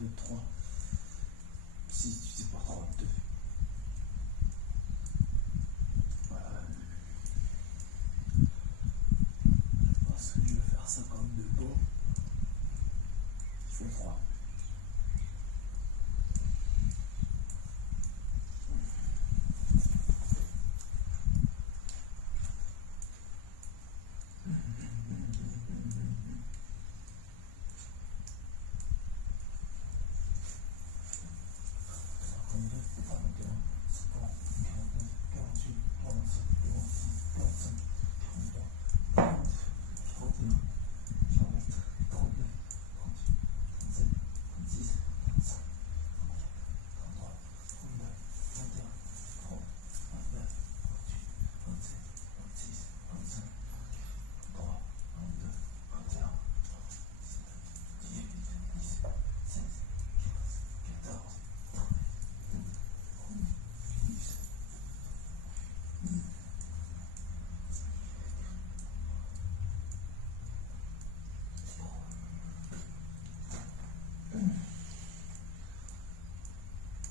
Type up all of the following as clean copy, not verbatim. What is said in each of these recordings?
2, 3. Si tu sais pas 3, 2. Voilà. Je pense que je vais faire 52 pots. Il faut 3.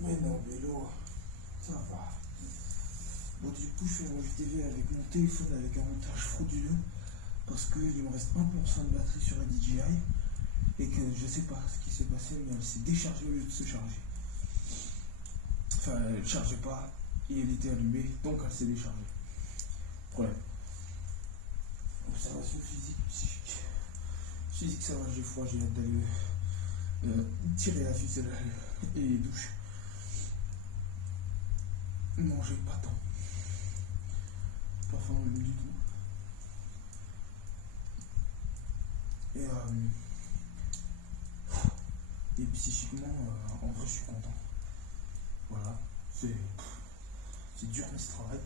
Mais non, vélo, ça va. Bon, du coup, je fais un FTV avec mon téléphone avec un montage frauduleux parce qu'il me reste 1% de batterie sur la DJI et que je sais pas ce qui s'est passé, mais elle s'est déchargée au lieu de se charger. Enfin, elle ne chargeait pas et elle était allumée, donc elle s'est déchargée. Problème. Observation physique, psychique. Physique, ça va, j'ai froid, j'ai hâte d'aller tirer la ficelle et les douches. Manger pas tant. Pas faim même du tout. Et psychiquement, en vrai, je suis content. Voilà. C'est dur, mais ce travail.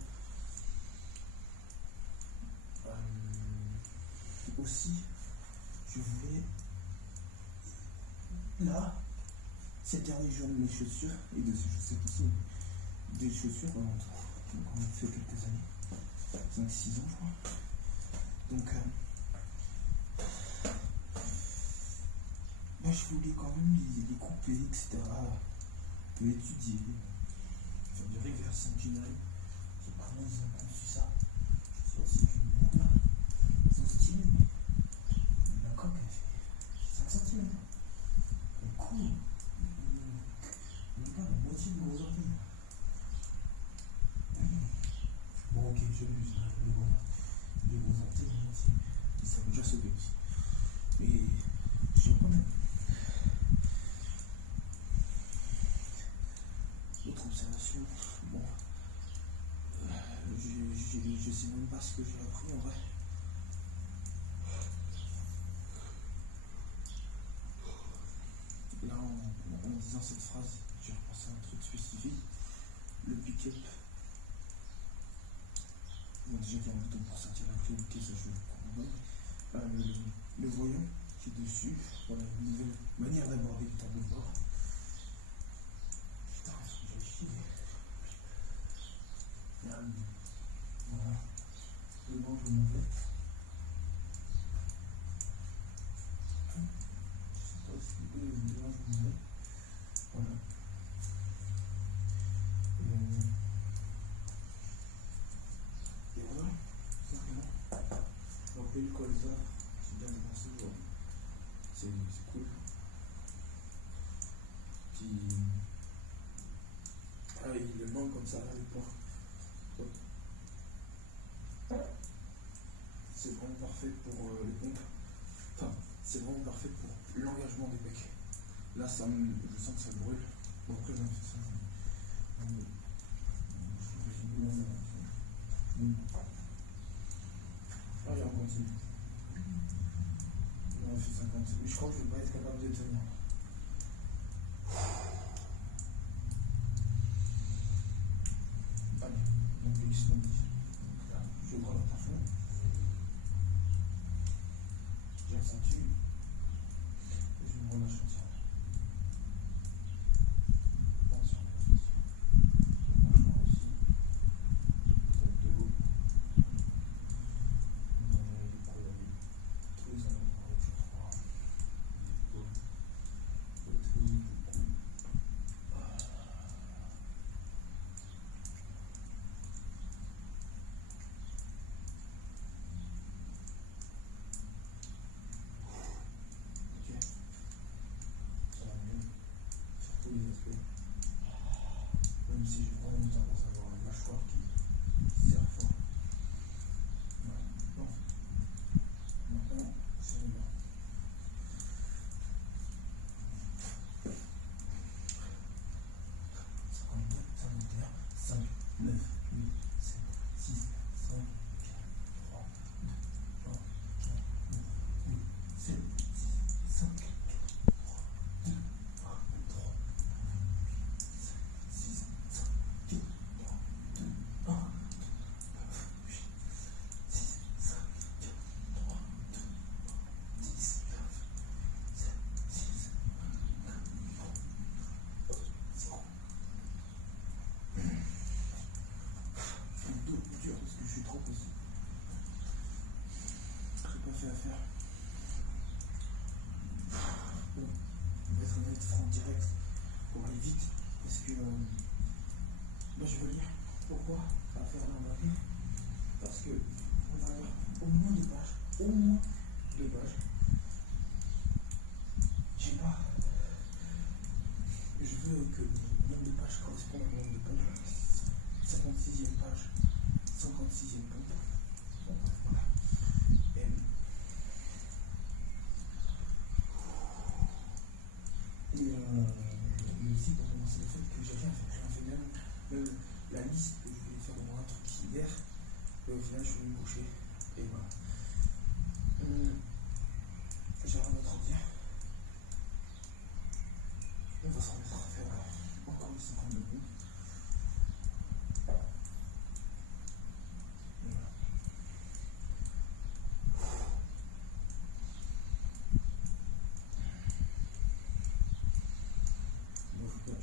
Aussi, je voulais. Là, c'est le dernier jour de mes chaussures et de ces chaussettes aussi. Des chaussures, donc on a fait quelques années, 5-6 ans je crois. Donc je voulais quand même les couper, etc. Les étudier, faire du reverse engineering. Je sais pas comment ils ont conçu ça. Je sais pas si c'est une merde. Ils ont stylé, mais la coque elle fait 5 cm. Le coup, même pas la moitié de mon ordi. Bon, ok, je l'use, les bons orteils, ça va déjà sauter aussi. Mais je sais pas même. Autre observation, bon, je sais même pas ce que j'ai appris en vrai. Là, en disant cette phrase, j'ai repensé à un truc spécifique. Le pick-up. Bon, déjà, il y a un bouton pour sortir la clé, ok, ça je le comprends. Le voyant qui est dessus, voilà, une nouvelle manière d'aborder le tableau de bord. Putain, j'ai chier. Voilà, le banc de mon verre. Je sais pas si vous voulez le banc de mon verre. Voilà. Et voilà, simplement. Donc le colza, c'est bien dépensé aujourd'hui. C'est cool. Il le manque comme ça là, les points. C'est vraiment parfait pour les pompes. Enfin, c'est vraiment parfait pour l'engagement des becs. Là, je sens que ça brûle. Bon, après, j'en fais ça. Allez, on continue. On a fait 50. Mais je crois que je ne vais pas être capable de tenir. Allez, donc l'extendis. Donc là, je gratte à fond. J'accentue. Et je me relâche entièrement. Attention, attention. Le mâchoire aussi. Les abdos. Les couilles, tous les endroits où je crois. Les épaules. Les aller vite parce que je veux lire. Pourquoi ça va faire dans ma vie? Parce que on va lire au moins 2 pages. Au moins 2 pages. Je sais pas. Je veux que le nombre de pages corresponde au nombre de pompes. 56e page, 56e pompe. Bon, voilà. Mais aussi pour commencer le fait que j'ai rien fait même la liste que je voulais faire dans un truc hier, au final je vais me coucher et voilà. J'ai rien d'autre à dire. On va se remettre à faire encore les 52 pompes.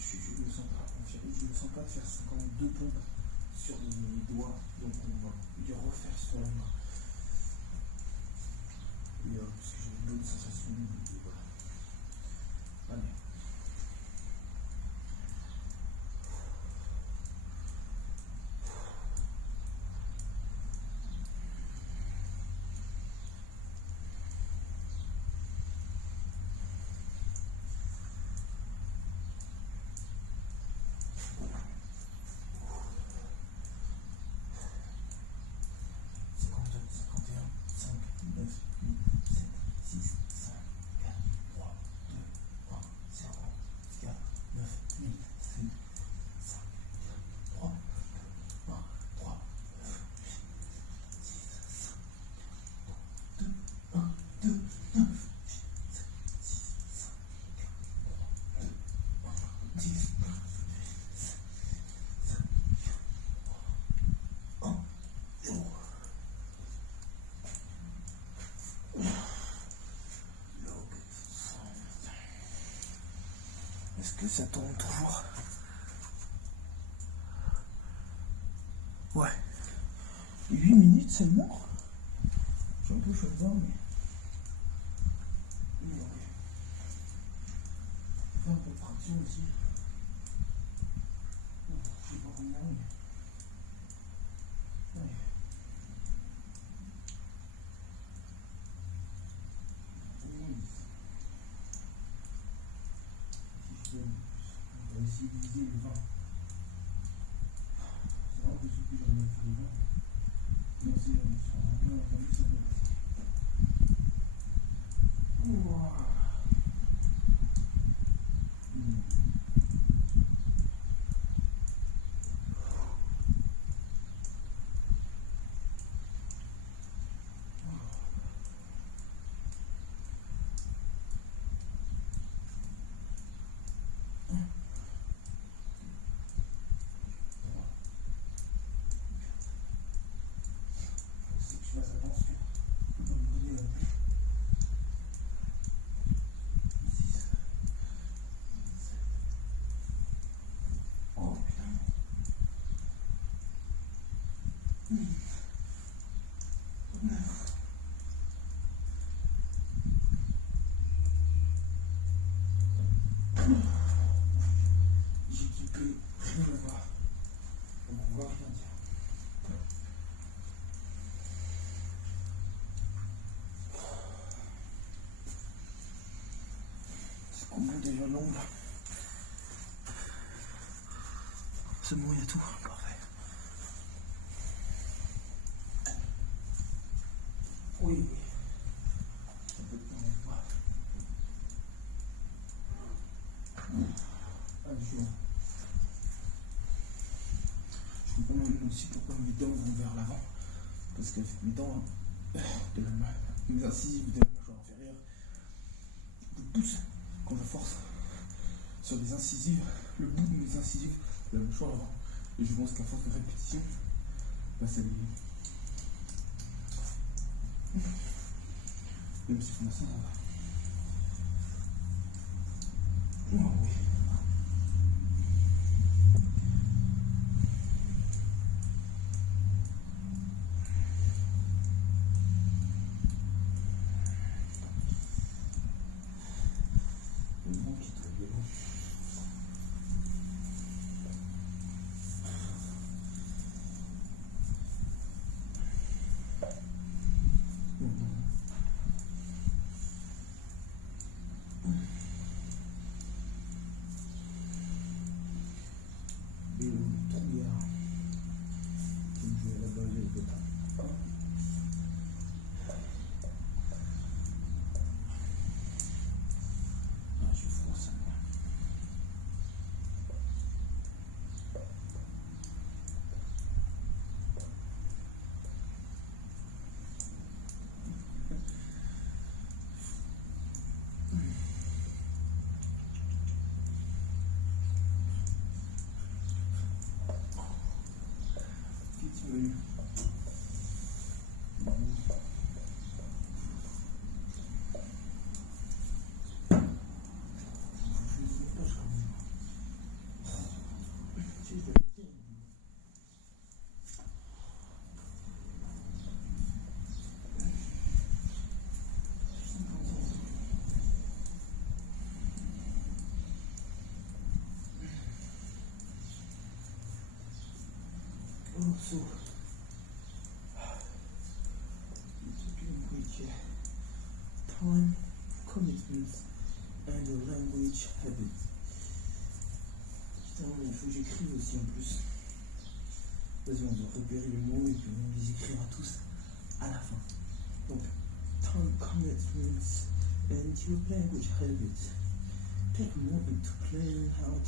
Je ne me sens pas confiant, je ne me sens pas de faire 52 pompes sur les doigts, donc on va les refaire sur la main. Et parce que j'ai une bonne sensation de voilà. Allez. Est-ce que ça tourne toujours? Ouais. 8 minutes seulement? Je suis un peu chaud dedans, mais... ok. Faire un peu de traction aussi. Je sais pas combien, mais... Ouais. On va essayer de viser le 20. C'est vrai que ce que j'aurais fait le 20. Non, c'est on a entendu ça peut passer. J'ai équipé rien à voir. Donc on va rien dire. C'est combien déjà long là? C'est bon, il y a tout. Parfait. Oui. Ça peut te permettre pas. Je comprends même aussi pourquoi mes dents vont vers l'avant. Parce qu'avec mes dents, mes incisives de la mâchoire inférieure, je pousse quand je force sur des incisives, le bout de mes incisives de la mâchoire avant. Et je pense qu'à force de répétition, ça les... Même si pour l'instant ça va. Oh oui. Le vent qui te gueule. peu. Also, language, time, commitments, and language habits. Putain, il faut que j'écrive aussi en plus. Vas-y, on doit repérer les mots et puis on les écrira tous à la fin. Donc, time, commitments, and your language habits. Take a moment to plan out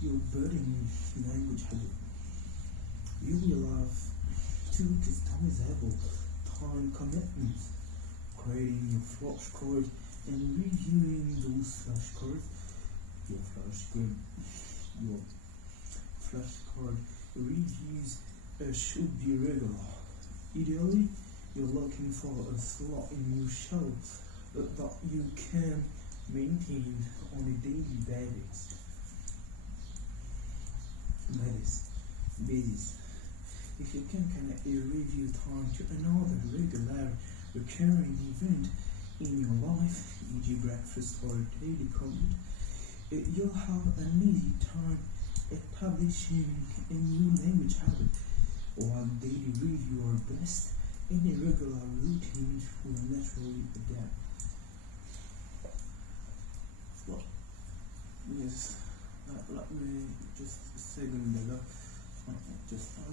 your burning language habit. You will have two customizable time commitments, creating your flashcard and reviewing those flashcards. Your flashcard reviews should be regular. Ideally, you're looking for a slot in your shelf that you can maintain on a daily basis. If you can connect your review time to another regular recurring event in your life, e.g. breakfast or daily commute, you'll have an easy time establishing a new language habit, while daily review are best, any regular routine will naturally adapt. Well, yes, let me just say them. I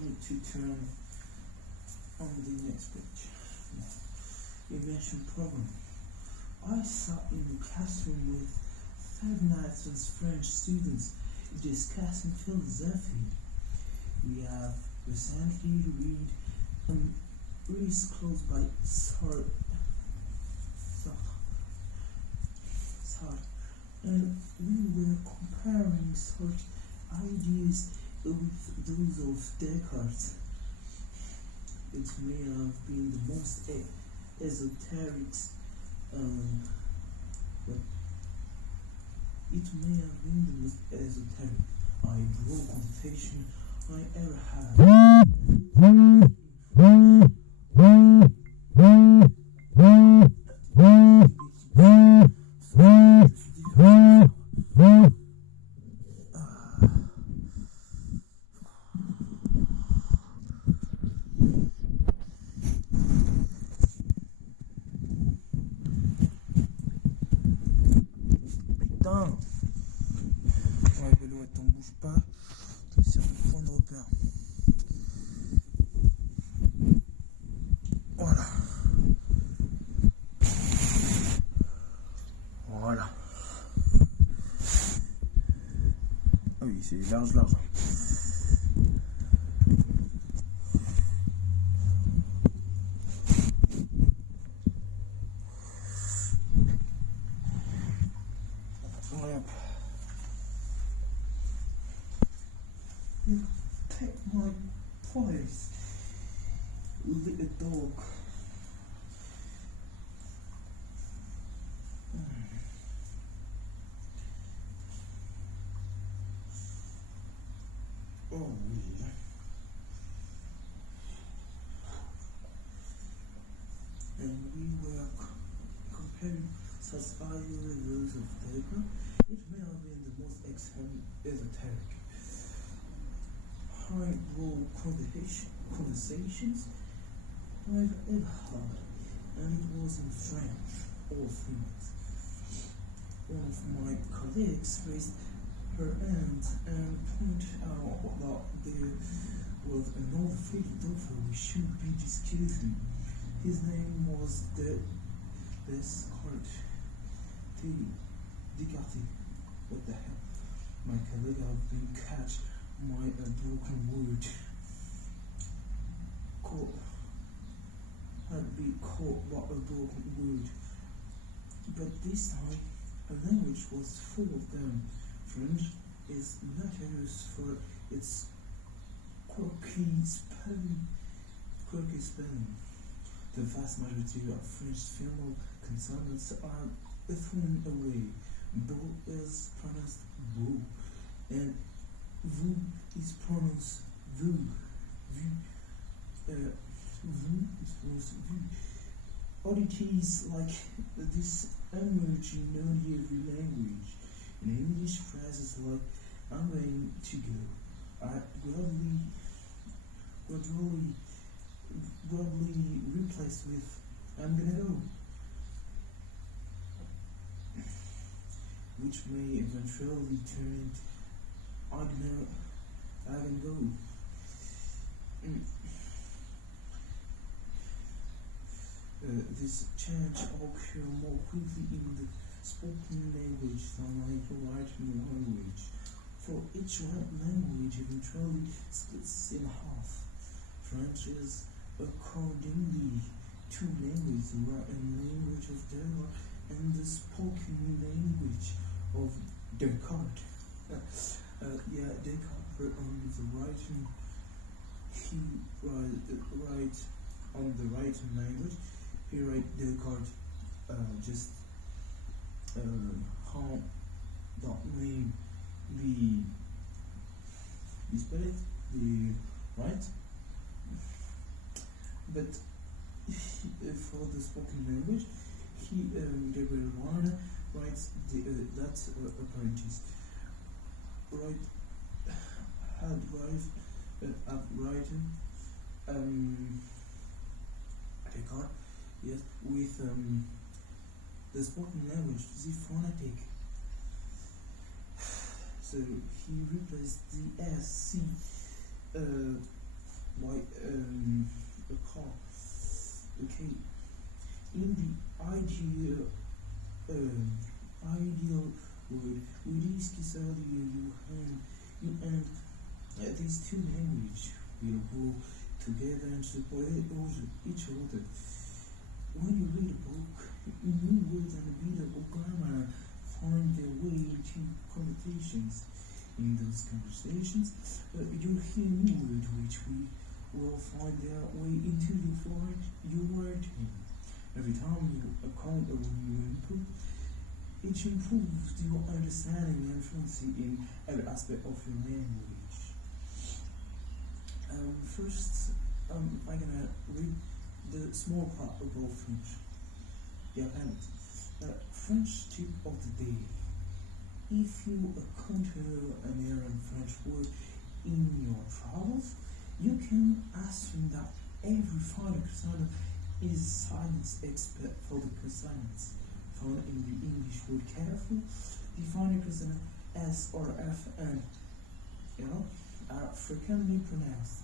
need to turn on the next page. Immersion program. I sat in the classroom with 5 Netherlands French students discussing philosophy. We have recently read Race Close by Sartre, and we were comparing such ideas with those of Descartes. It may have been the most esoteric eyebrow conversation I ever had. Ouais, vélo, attends, bouge pas. Ça me sert de point de repère. Voilà. Ah oui, c'est large. You take my place, little dog. Oh oui. And we were comparing such levels of data. It may have been the most esoteric. High-brow conversations I've ever had, and it was in French, all 3 months. One of my colleagues raised her hand and pointed out that there was another philosopher we should be discussing. His name was Descartes. What the hell? My colleague had been catch my broken word. Had been caught by a broken word. But this time, a language was full of them. French is notorious for its quirky spelling quirky spelling. The vast majority of French final consonants are thrown away. Beau is pronounced beau, and vous is pronounced vous. Vous is pronounced vous. Oddities like this emerge in nearly every language. In English, phrases like "I'm going to go" are gradually replaced with "I'm gonna go," which may eventually turn into I can go. This change occurs more quickly in the spoken language than in the written language, for each language eventually splits in half. French is accordingly two languages, the written language of Descartes and the spoken language of Descartes. Descartes on the writing, he write on the writing language. He write Descartes just how that may be spelled, the right. But for the spoken language, Gabriel Warner writes that apprentice. Had written Descartes, yes, with the spoken language, the phonetic. So he replaced the SC by a car. Okay. In the ideal word, we discussed earlier, you and these two languages will go together and support each other. When you read a book, new words and readable grammar find their way into conversations. In those conversations, you'll hear new words which will find their way into your writing. Every time you encounter a new input, it improves your understanding and fluency in every aspect of your language. First, I'm gonna read the small part about French. French tip of the day. If you encounter an error in French word in your travels, you can assume that every final consonant is silence except for the consonants found in the English word careful. The final consonant S or F and L are frequently pronounced.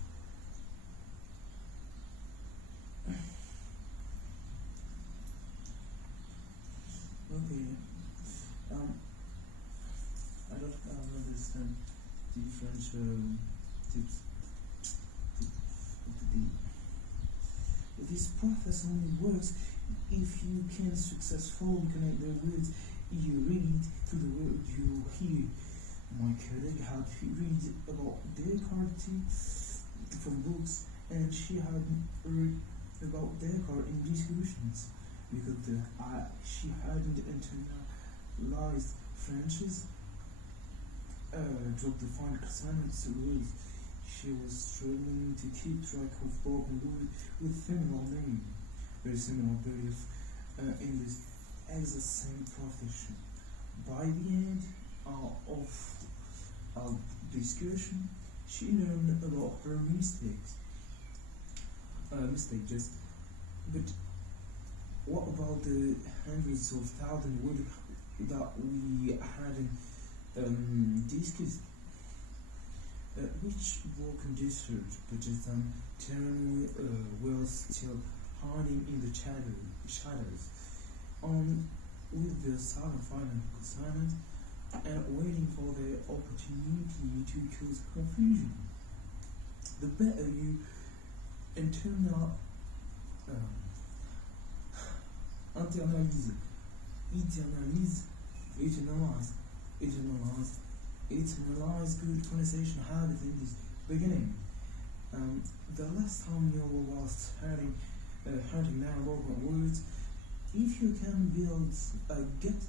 Okay. I don't understand the French tips. This process only works if you can successfully connect the words you read to the words you hear. My colleague had read about Descartes from books, and she had heard about Descartes in discussions because she hadn't internalized French's drop the final consonants rules. She was struggling to keep track of broken words with feminine name, very similar belief in this exact same profession. By the end of our discussion, she learned about her mistakes. But what about the hundreds of thousands of words that we hadn't discussed? Which broken district, but term will still hiding in the shadows, on with the silent final consonant and waiting for the opportunity to cause confusion. The better you internalize, internalize good pronunciation habits in this beginning. The last time you was hunting down local words, if you can build a gut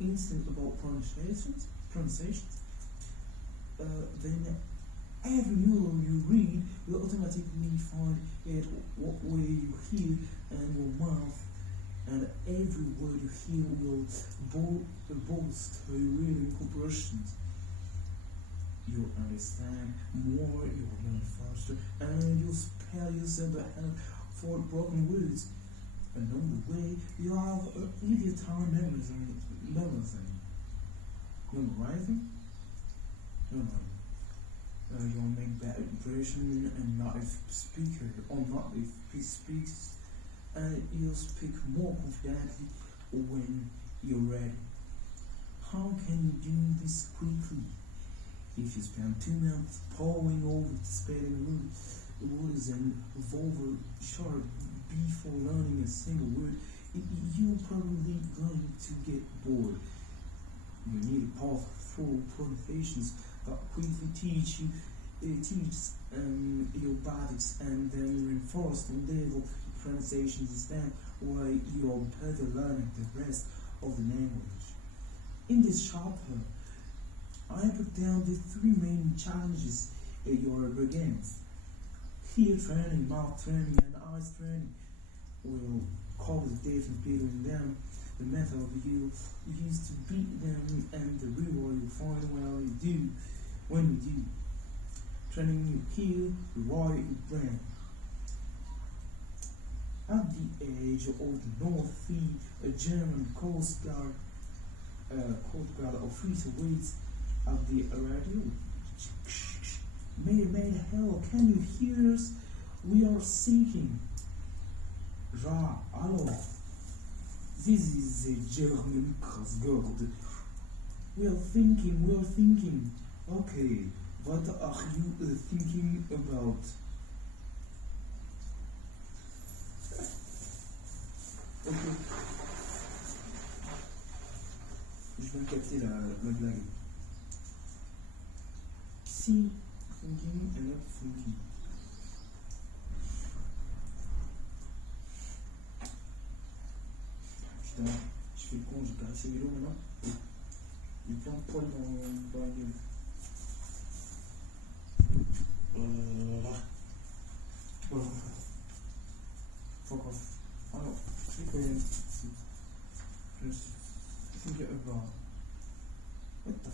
instinct about pronunciations, then every word you read will automatically find it what way you hear and your mouth, and every word you hear will boost your reading comprehensions. You'll understand more, you'll learn faster, and you'll spare yourself the help for broken words. Along the way, you have an easier time memorizing. You'll make better impression and native speaker or native speakers, and you'll speak more confidently when you're ready. How can you do this quickly? If you spend 2 minutes poring over the spelling words and vowel chart before learning a single word, you're probably going to get bored. You need a powerful pronunciations that quickly teach your basics and then reinforce the level of pronunciation stand while you're better learning the rest of the language. In this chapter, I put down the 3 main challenges you're up against. Ear training, mouth training, and eyes training will cover the difference between them, the method you use to beat them, and the reward you find when you do. Training your ear, reward your brain. At the age of the North Sea, a German Coast Guard officer waits at the radio. May hell, can you hear us? We are seeking. Hello. This is a German Coast Guard. We are thinking. Okay, what are you thinking about? Ok. Je vais capter la blague. Si, thinking and not thinking. Putain, je fais le con, j'ai caressé le vélo maintenant. Il y a plein de poils dans la gueule. Fuck off. Alors, je suis thinking about. What the f...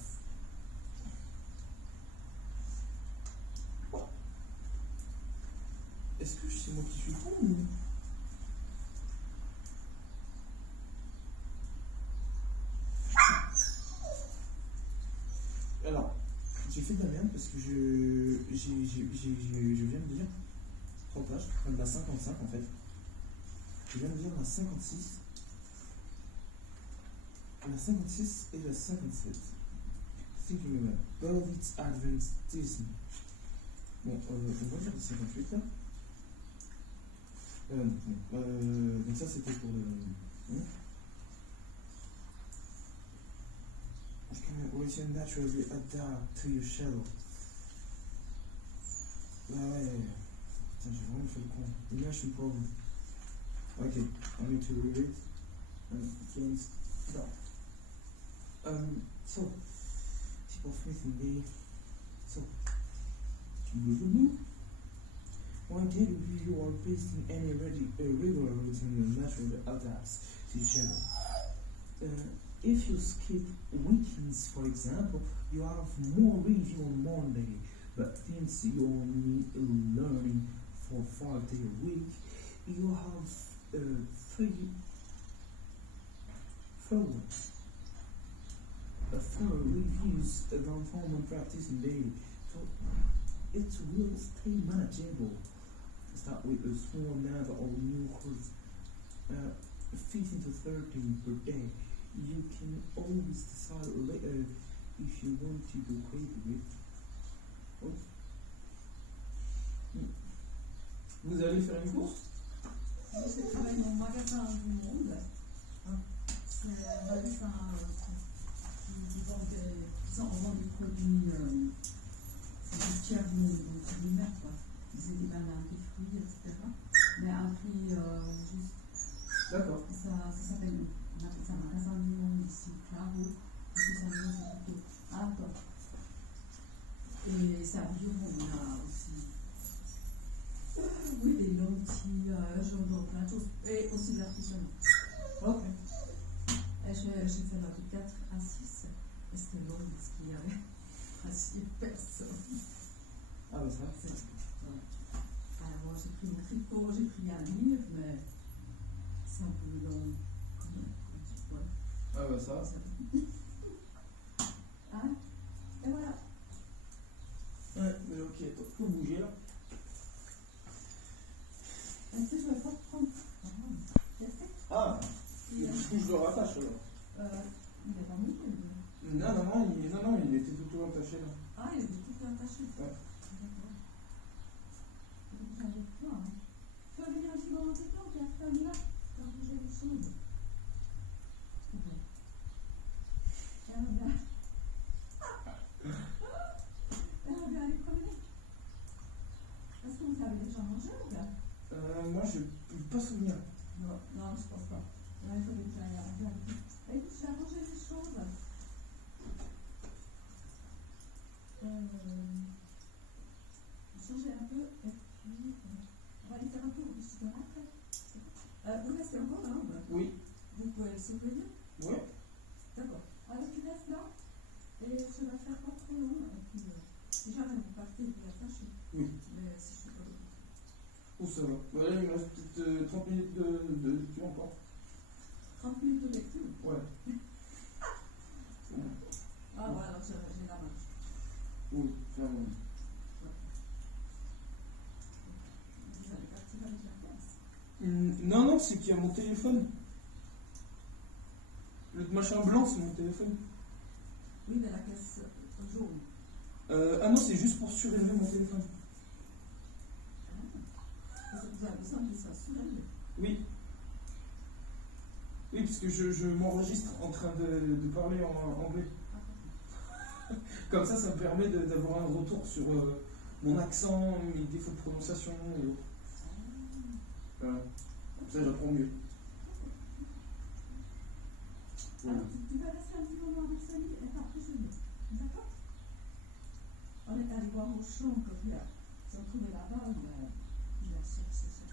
Est-ce que c'est moi qui suis con ou... Alors, j'ai fait de la merde parce que je viens de dire 30 pages, enfin de la 55 en fait. Je viens de dire la 56. La 56 et la 57. Thinking about its adventism. Bon, on va dire la 58 là. Donc ça c'était pour le... We can naturally adapt to your shadow. Ouais. Putain, j'ai vraiment fait le con. Imagine problem. Okay, I need to read it. Against that. So, type of method. So, why did you are pasting any regular routine naturally adapts to each other? If you skip weekends, for example, you have more review on Monday, but since you're only learning for 5 days a week, you have 3 reviews around home and practicing daily, so it will stay manageable. Start with a small amount of new course, 15 to 13 per day. You can always decide later if you want to go crazy with. Oh. Vous allez faire une course? Je travaille dans le magasin du monde. C'est un magasin qui vend des produits, c'est le tiers du monde, donc c'est des merdes quoi. Des D'accord. Ça s'appelle, on appelle ça magasin du monde ici, Claro. Et puis ça nous c'est plutôt attends. Et c'est un bureau, on a aussi. Oui, des lentilles, genre plein de choses. Et aussi de l'artisanat. Ok. Et j'ai fait là de 4 à 6. Et c'était long parce qu'il y avait à 6 personnes. Ah, bah ça. Alors moi j'ai pris mon tricot, j'ai pris un livre, mais c'est un peu long. Ouais. Ah, bah ça. Hein? Et voilà. Ouais, mais ok, faut bouger là. Est-ce que je vais pas prendre? Ah, du coup je le rattache alors. Il n'est pas monté. Non, il était tout attaché là. Ah, il est tout attaché. Ouais. D'accord. J'avais quoi, hein? Tu vas venir un petit moment plus tard, puis après on y va. Tu vas bouger les choses. Ouais. Elle va bien. Elle va bien aller promener. Est-ce que vous avez déjà mangé ou bien? Moi je peux pas souvenir. Non, je pense pas. Là, il faut que j'aille à la. Écoute, j'ai arrangé les choses. Changer un peu, et puis on va aller faire un tour juste après. Vous restez encore là, Oui. vous pouvez se cueillir. Ouais. D'accord. Alors tu restes là, et ça va faire pas trop long. Et puis, si jamais vous partez, vous l'attachez. Oui. Mais si je suis pas là. Où ça va? Bah là il me reste peut-être 30 minutes de lecture encore. 30 minutes de lecture. Ouais. Ah ouais, alors j'ai la main. Oui, clairement. Vous allez partir avec la classe. Non, c'est qu'il y a mon téléphone. Le machin blanc, c'est mon téléphone. Oui, mais la caisse jaune. Ah non, c'est juste pour surélever mon téléphone. Parce que vous avez besoin qu'il soit surélevé. Oui. Oui, parce que je m'enregistre en train de parler en anglais. Comme ça me permet d'avoir un retour sur mon accent, mes défauts de prononciation et autres. Voilà. Comme ça, j'apprends mieux. Voilà. Alors, tu vas rester un petit moment avec Sally et après je vais. D'accord? On est allé voir au champ que il a. Ils ont trouvé la balle, mais il a cherché. C'est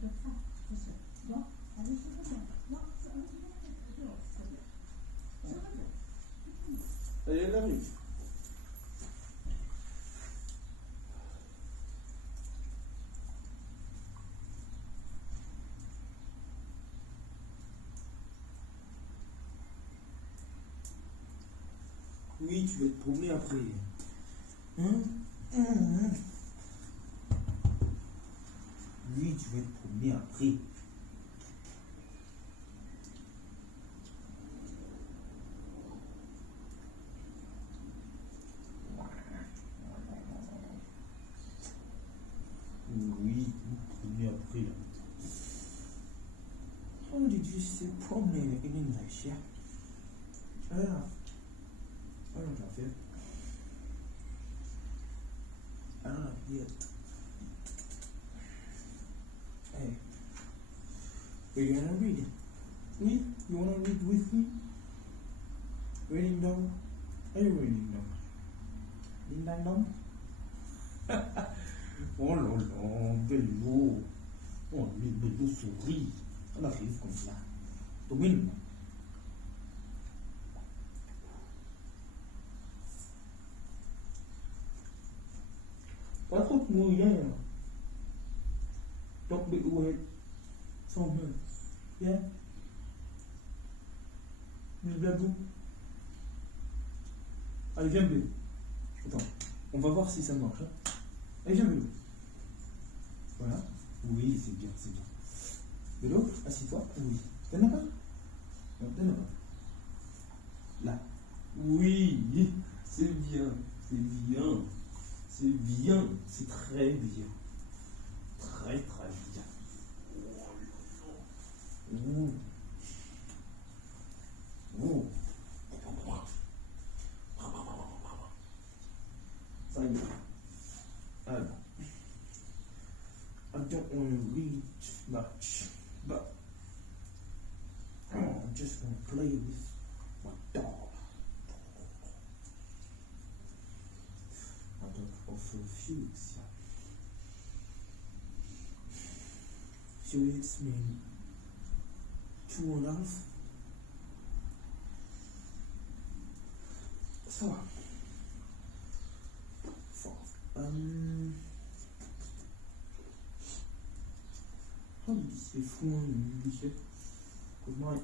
comme ça. Bon, allez, je reviens. Non, ça va, je vais. Je reviens. Allez, elle arrive. Oui, tu vas te promener après. Oui, tu vas te promener après. Oui, promener après là. How did you say promener in English? Yeah. Ah, j'en fais. I don't know yet. Hey, are you gonna read? Me? You wanna read with me? Reading down? Are you reading down? Ding dang dong? Oh là là, Bello. Oh, le Bello sourit. On arrive comme ça. Domine. Pas trop de moyens. Don't be weird. Sans mieux. Yeah. Mais Bello. Allez, viens, Bello. Attends, on va voir si ça marche. Hein. Allez, viens, Bello. Voilà. Oui, c'est bien, c'est bien. Bello, assis-toi. Oui. T'en as pas? Non, t'en as pas. Là. Oui, c'est bien, c'est bien. C'est bien, c'est très bien. Très, très bien. Oh. Oh. kind of, I don't want to read much, but I'm just going to play with my dog. My dog of Felix. Felix means 2.5. So, how do you say four in English? Because my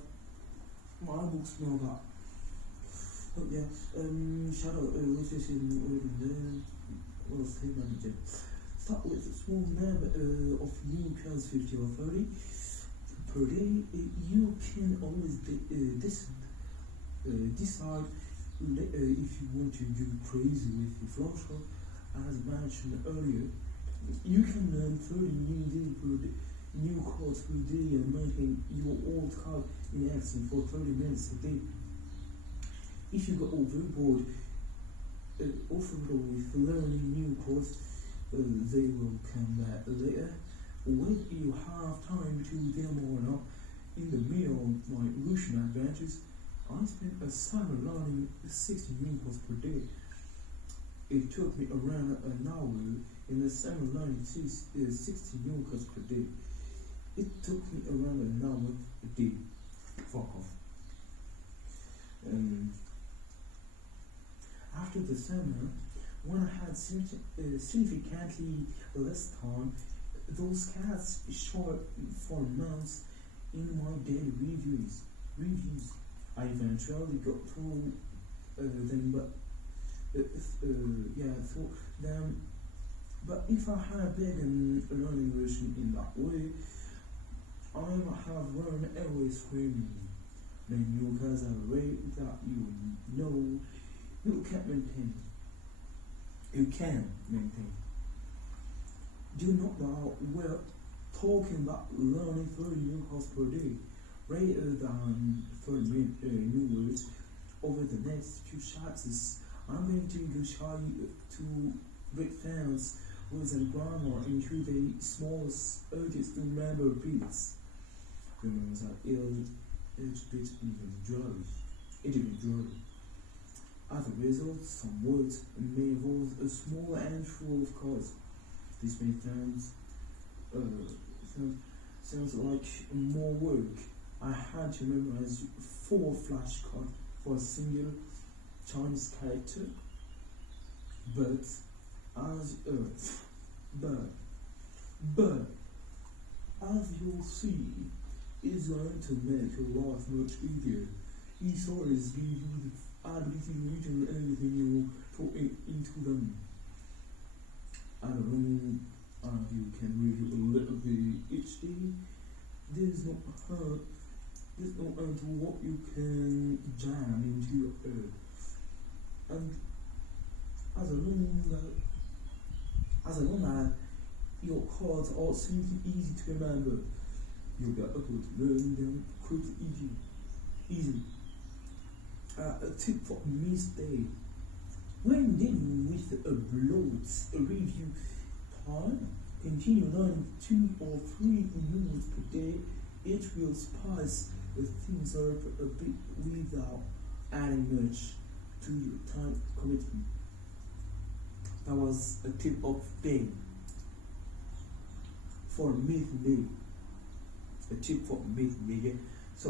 book smell that. Oh yeah, shout out what's this in what was his manager? Start with a small number of new cars, 50 or 30 per day. You can always decide if you want to go crazy with the flow. As mentioned earlier, you can learn 30 new chords per day and making your old card in action for 30 minutes a day. If you get overboard, with learning new chords, they will come back later. When you have time to demo or not, in the middle of my Russian adventures, I spent a summer learning 60 new chords per day. It took me around an hour in the summer learning 60 new chords per day. It took me around an hour a day. Fuck off. After the summer, when I had significantly less time, those cats showed for months in my daily reviews. I eventually got through them, through them. But if I had begun learning version in that way, I might have learned every screaming. Then you guys are rate that you know you can maintain. Do not know we're talking about learning 30 new chords per day, rather than 30 new words over the next few chapters. I'm going to go show you to break down words and grammar into the smallest, easiest to remember bits. Remember that each bit individually. As a result, some words may involve a small handful of chords. This may sounds like more work. I had to memorize 4 flashcards for a single Chinese character, but as you'll see, it's going to make your life much easier. These stories give you the ability to return everything you put into them. I don't know if you can review a little bit each day. There's no end to what you can jam into your head. And as long as your chords all seem easy to remember, you'll be able to learn them quickly, easily. A tip for mistake: when dealing with a bloat review time, continue learning 2 or 3 new words per day. It will spice things up a bit without adding much to your time commitment. That was a tip of the day for me today. A tip for me today. So,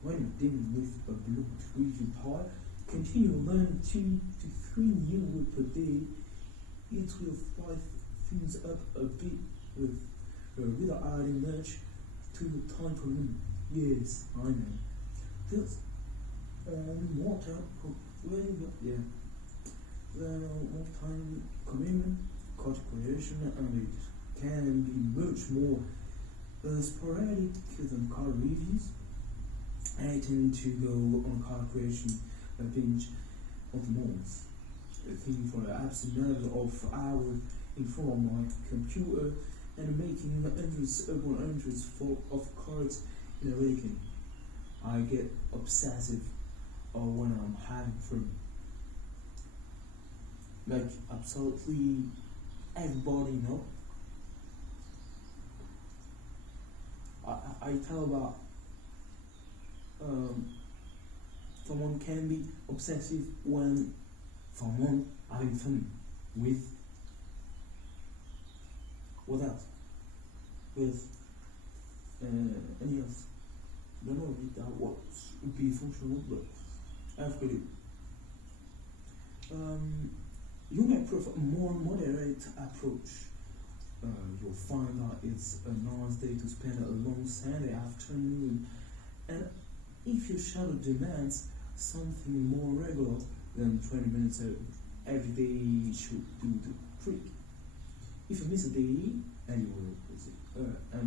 when dealing with a bloat review part, continue learning 2 to 3 new words per day. It will spice things up a bit without adding much to the time commitment. Yes, I know. There's more time commitment, content creation, and it can be much more sporadic than car reviews. I tend to go on car creation binge of months, thinking for the absolute number of hours in front of my computer and making hundreds upon hundreds full of cards in a weekend. I get obsessive when I'm having fun. like absolutely everybody know. I tell about someone can be obsessive when someone having fun with what else? With any else. I don't know if that works would be functional, but I've got it. You may prefer a more moderate approach. You'll find that it's a nice day to spend a long Sunday afternoon, and if your schedule demands something more regular than 20 minutes every day should do the trick. If you miss a day, and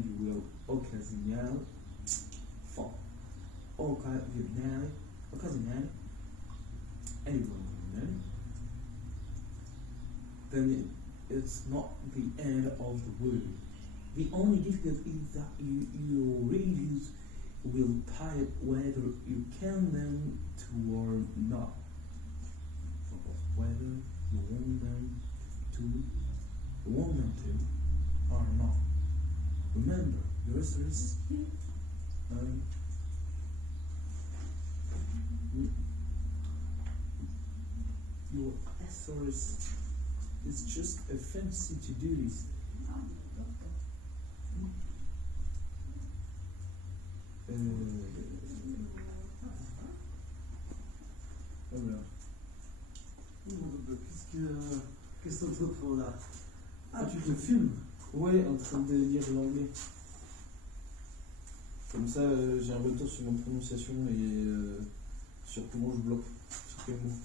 you will occasionally fall, then it's not the end of the world. The only difficulty is that your reviews will pilot whether you can them to or not. Whether you want them to or not. Remember, your service your SRS is just a fancy to do this. Voilà. Qu'est-ce que tu fais là? Ah, tu te filmes? Ouais, en train de lire l'anglais. Comme ça, j'ai un retour sur ma prononciation et sur comment je bloque, sur quel mot.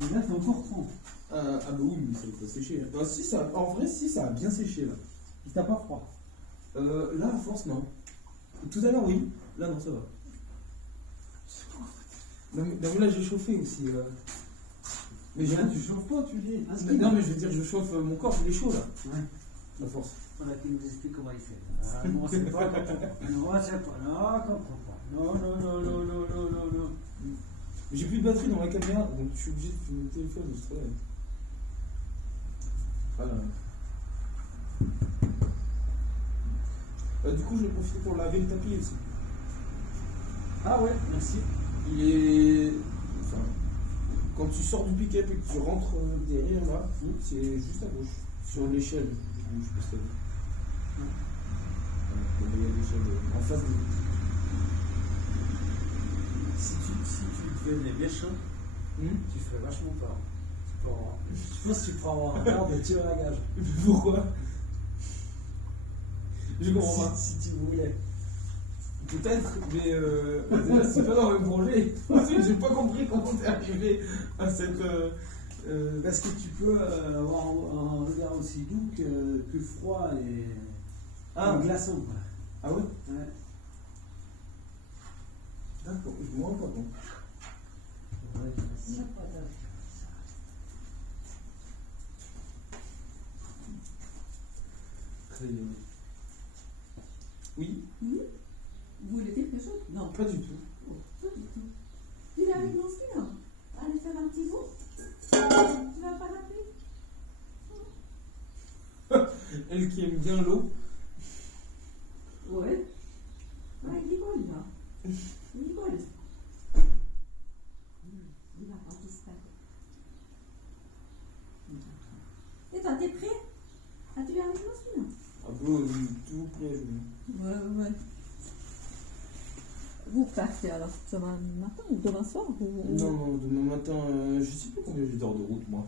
Et là, t'es encore 30. Ah bah oui, mais ça va pas sécher. Bah si, ça, en vrai, si, ça a bien séché là. Il t'a pas froid? Là, à force, non. Tout à l'heure, oui. Là, non, ça va. Non, mais là, j'ai chauffé aussi. Mais là, tu chauffes pas, tu dis. Non, mais je veux dire, je chauffe mon corps, il est chaud là. Ouais. La force. Voilà, qui nous explique comment il fait. Ah, non, c'est pas. Non, c'est pas. Non, je comprends pas. Non. Mais j'ai plus de batterie dans ma caméra, donc je suis obligé de filmer le téléphone, je sais. Voilà. Du coup, je vais profiter pour laver le tapis aussi. Ah ouais, merci. Il est. Enfin, quand tu sors du pick-up et que tu rentres derrière là, c'est juste à gauche, sur l'échelle. Je sais pas si t'as vu. Il y a l'échelle en face de. Si tu devenais bien chaud, tu ferais vachement peur. Je pense que tu prends un quart de tir à gage. Pourquoi? Je comprends pas. Si tu voulais. Peut-être, mais déjà c'est pas dans le projet. Ensuite, j'ai pas compris comment t'es arrivé à cette. Parce que tu peux avoir un regard aussi doux que froid et glaçant. Quoi. Ah ouais? Ouais. D'accord, je me rends pas compte. Ouais, Très bien. Oui? Vous voulez quelque chose? Non. Pas du tout. Oh, pas du tout. Tu es avec mon ski, là? Allez faire un petit bout. Tu vas pas l'appeler? Elle qui aime bien l'eau. Ouais. Ouais, il rigole, là. Il rigole. Il va pas disparaître. Et toi, t'es prêt? As-tu vu avec mon ski, là? Ah bon, s'il vous plaît. Ouais. Vous partez alors demain matin ou demain soir ou... Non, demain matin, je sais plus combien j'ai d'heures de route moi.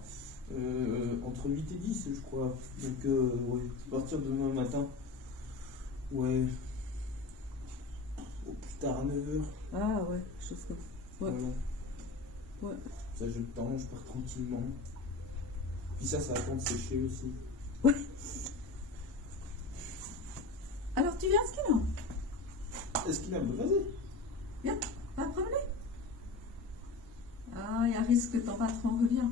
Entre 8 et 10 je crois. Donc ouais, à partir de demain matin. Ouais. Au plus tard à 9h. Ah ouais, chose comme ça. Ouais. Voilà. Ouais. Ça j'ai le temps, je pars tranquillement. Puis ça attend de sécher aussi. Ouais. Alors tu viens à ski là? Est-ce qu'il a vas-y. Viens, va te promener. Ah, il y a risque que ton patron revienne.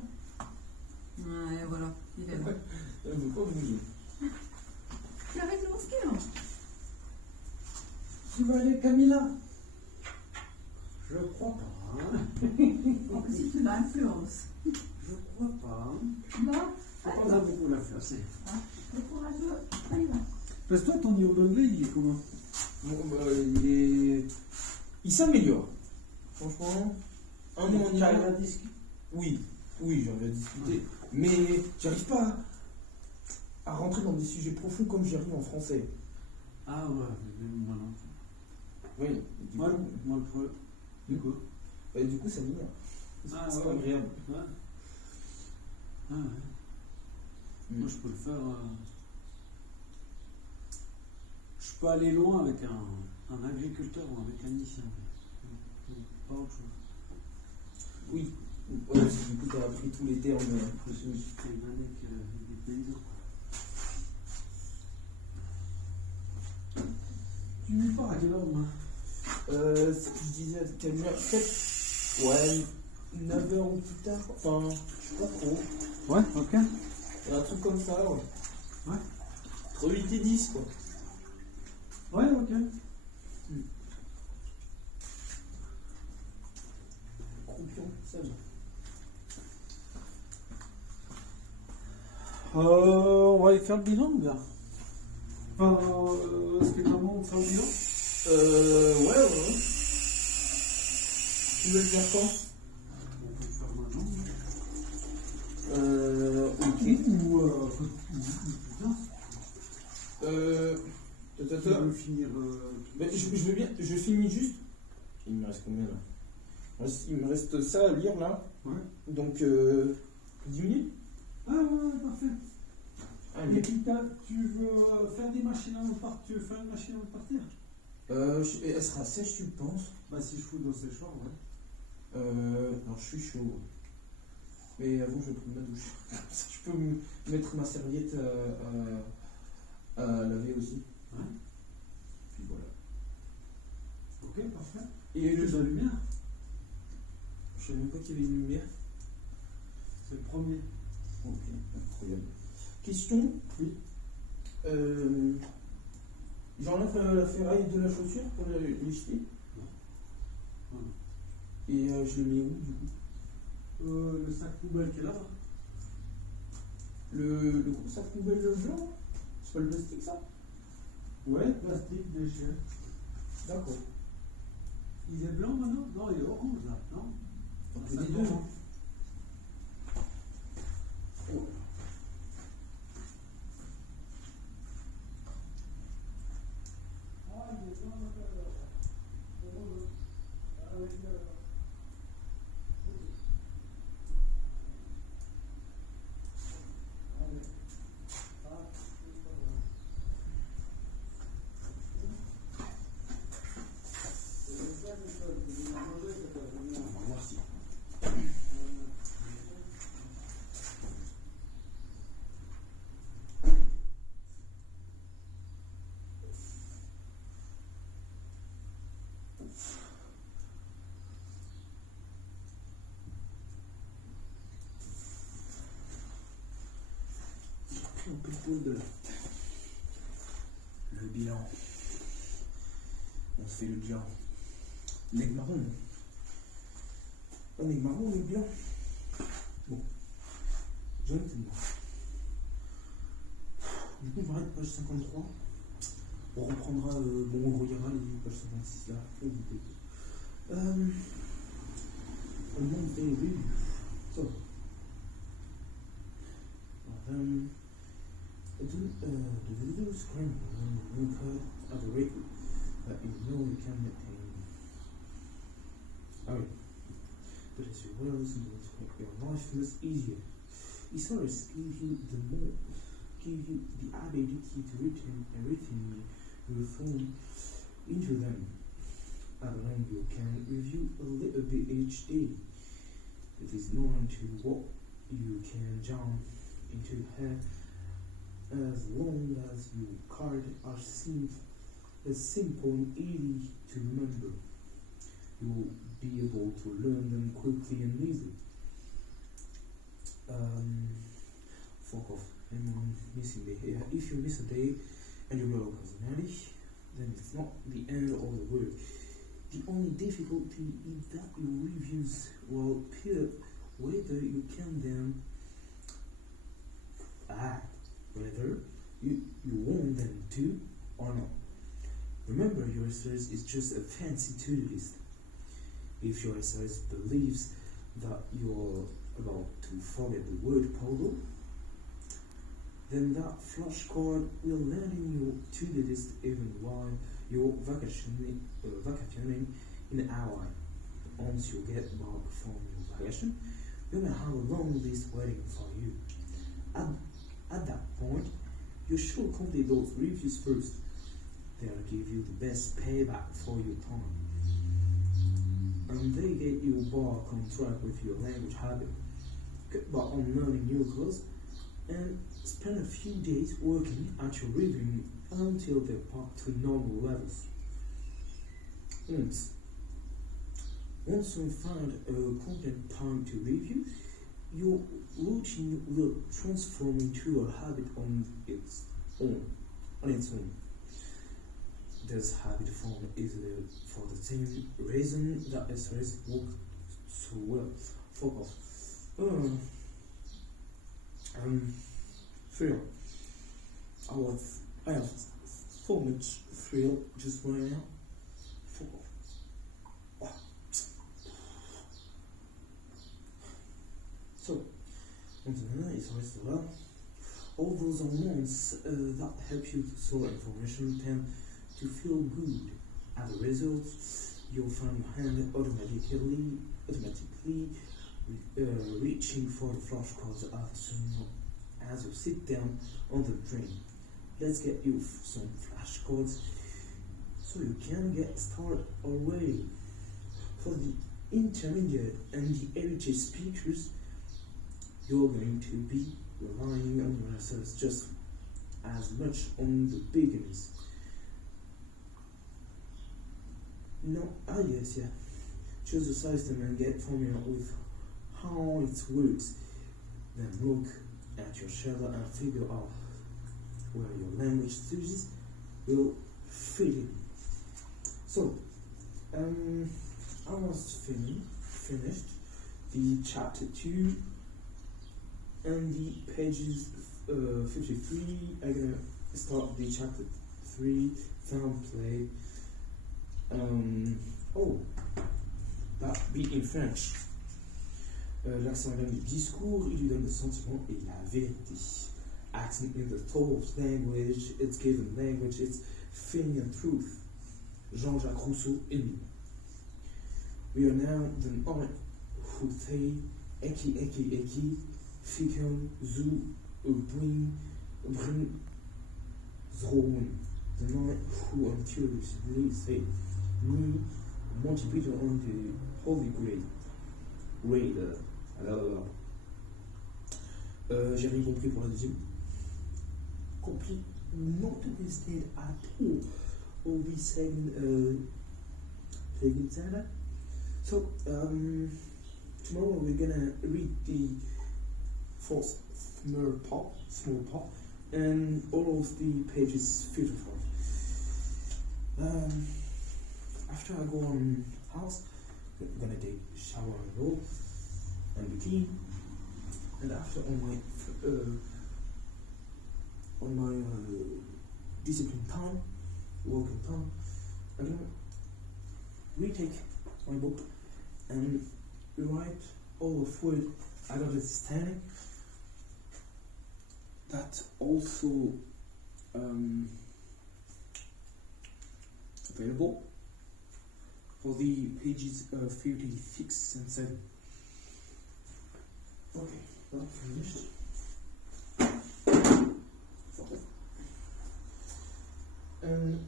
Ouais, voilà, il est là. Elle ne veut pas bouger. Tu es avec le ski là? Tu vas aller, Camilla? Je crois pas. Hein. Oh, si tu m'influences. Je crois pourquoi pas. Hein. Bon, Faut allez, pas va. beaucoup la faire, c'est. Le courageux, allez, va. Parce que toi, ton niveau d'anglais, il est comment? Bon, il s'améliore. Franchement, un mot en T'arrives italien. à discuter. Oui, j'arrive à discuter. Mais j'arrive pas à rentrer dans des sujets profonds comme j'y arrive en français. Ah ouais, mais moi non. Oui, du Moi, coup, moi le problème. Du coup. du coup ça m'énerve. Ah, C'est ouais. pas agréable. Ouais. Ah ouais. Moi, je peux le faire. Je peux aller loin avec un agriculteur ou un mécanicien. Pas autre chose. Oui, ouais, parce que du coup t'as appris tous les termes. Je suis fait une année avec des paysans. Tu lui pars à quelle heure, moi? Je disais à quelle heure? Peut-être, ouais, 9h ou plus tard. Enfin, je sais pas trop. Ouais, ok. Il y a un truc comme ça, ouais. Ouais. Entre 8 et 10, quoi. Ouais, ok. Croupion, ça va. On va aller faire le bilan, bien. Enfin, est-ce que comment on fait le bilan? Ouais. Tu veux le faire quand? On peut le faire maintenant. Ok. Ou plus tard. Tu veux finir. Je veux bien, je finis juste. Il me reste combien là? Il me reste ça à lire là. Ouais. Donc 10 minutes. Ah ouais, parfait. Allez. Et puis tu veux faire des machines avant de partir? Tu veux faire une machine avant de partir? Elle sera sèche, tu penses? Bah si je fous dans ces choix, ouais. Alors je suis chaud. Mais avant je vais prendre ma douche. Je peux mettre ma serviette à laver aussi. Ouais. Puis voilà. Ok, parfait. Et de la lumière? Je savais même pas qu'il y avait une lumière. C'est le premier. Ok, incroyable. Question? Oui. J'enlève la ferraille de la chaussure pour les jeter? Non. Et je le mets où du coup? Le sac poubelle qui est là-bas. Le sac poubelle blanc? C'est pas le plastique ça? Ouais, plastique, déchets. D'accord. Il est blanc maintenant? Non, il est orange là, non? Donc Ça les deux, dépend. hein. Oh. Ah, il est blanc avec Merci. J'ai pris un peu de pause de là. Le bilan. On fait le bilan. L'aigle marron. Un aigle marron, l'aigle blanc. Bon. Jaune, c'est moi. Du coup, on va arrêter page 53. On reprendra, on regardera les pages 56 là. On monte des rues. So. The video screen will cut at the rate that you know you can attain. Okay. But as you will, so to make your life less easier. Resource give you the ability to return everything you thrown into them. Allowing you can review a little bit each day. It is known to what you can jump into here as long as your card are simple and easy to remember. You will be able to learn them quickly and easily. Fuck off. I'm missing the hair. If you miss a day and you go personally, then it's not the end of the world. The only difficulty is that your reviews will whether you can then whether you want them to or not. Remember, your exercise is just a fancy to-do list. If your exercise believes that you're about to forget the word polo, then that flashcard will land in your to-do list even while you're vacationing in Hawaii. Once you get back from your vacation, you may have a long list waiting for you. At that point, you should complete those reviews first. They'll give you the best payback for your time. And they get you back on track with your language habit. Get back on learning new clothes and spend a few days working at your review until they're back to normal levels. Once you find a content time to review, your routine will transform into a habit on its own. This habit form is there for the same reason that exercise works so well. Fuck off. Thrill. I have so much thrill just right now. Fuck off. So, exercise là. All those hormones that help you to store information tend to feel good. As a result, you'll find your hand automatically reaching for the flashcards as soon as you sit down on the train. Let's get you some flashcards so you can get started already. For the intermediate and the heritage speakers, you're going to be relying on yourselves just as much on the beginners. Choose the system and get familiar with how it works. Then look at your schedule and figure out where your language studies will fit in. So, I almost finished the chapter 2 and the pages 53. I'm gonna start the chapter 3, sound play. That be in French. L'accent même du discours, il lui donne le sentiment et la vérité. Accent in the thought language, it's given language, it's feeling and truth. Jean-Jacques Rousseau et lui. We are now the night who say eki, fikum, zu, bring, zroen. The night who uncuriously say, me, Monty Python on the Holy Grail. J'ai rien compris pour la deuxième. Compris not listed at all. Will be saying so tomorrow we're gonna read the fourth small part, and all of the pages 55. After I go on house, I'm gonna take a shower and roll and be clean. And after on my discipline time, working time, I'm gonna retake my book and rewrite all of what I got understanding. That's also available for the pages 56 and 7. Okay, well, finished. And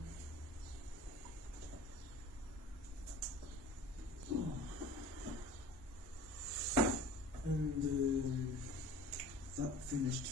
that finished.